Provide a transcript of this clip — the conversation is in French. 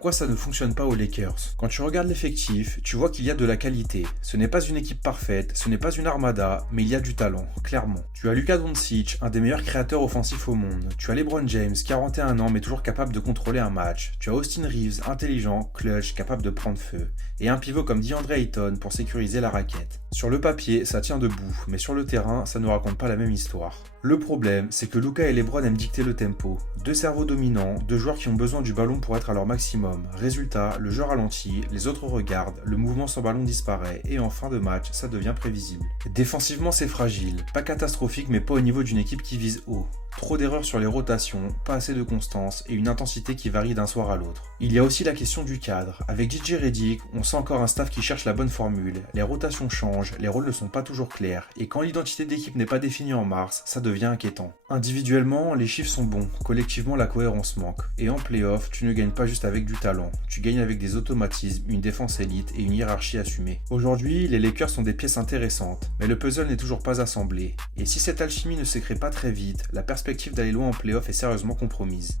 pourquoi ça ne fonctionne pas aux Lakers. Quand tu regardes l'effectif, tu vois qu'il y a de la qualité. Ce n'est pas une équipe parfaite, ce n'est pas une armada, mais il y a du talent, clairement. Tu as Luka Doncic, un des meilleurs créateurs offensifs au monde. Tu as LeBron James, 41 ans, mais toujours capable de contrôler un match. Tu as Austin Reeves, intelligent, clutch, capable de prendre feu. Et un pivot comme DeAndre Ayton pour sécuriser la raquette. Sur le papier, ça tient debout, mais sur le terrain, ça ne raconte pas la même histoire. Le problème, c'est que Luka et LeBron aiment dicter le tempo. Deux cerveaux dominants, deux joueurs qui ont besoin du ballon pour être à leur maximum. Résultat, le jeu ralentit, les autres regardent, le mouvement sans ballon disparaît, et en fin de match, ça devient prévisible. Défensivement, c'est fragile, pas catastrophique, mais pas au niveau d'une équipe qui vise haut. Trop d'erreurs sur les rotations, pas assez de constance et une intensité qui varie d'un soir à l'autre. Il y a aussi la question du cadre. Avec JJ Redick, on sent encore un staff qui cherche la bonne formule. Les rotations changent, les rôles ne sont pas toujours clairs, et quand l'identité d'équipe n'est pas définie en mars, ça devient inquiétant. Individuellement, les chiffres sont bons, collectivement la cohérence manque. Et en playoff, tu ne gagnes pas juste avec du talent, tu gagnes avec des automatismes, une défense élite et une hiérarchie assumée. Aujourd'hui, les Lakers sont des pièces intéressantes, mais le puzzle n'est toujours pas assemblé. Et si cette alchimie ne se crée pas très vite, la perspective d'aller loin en playoff est sérieusement compromise.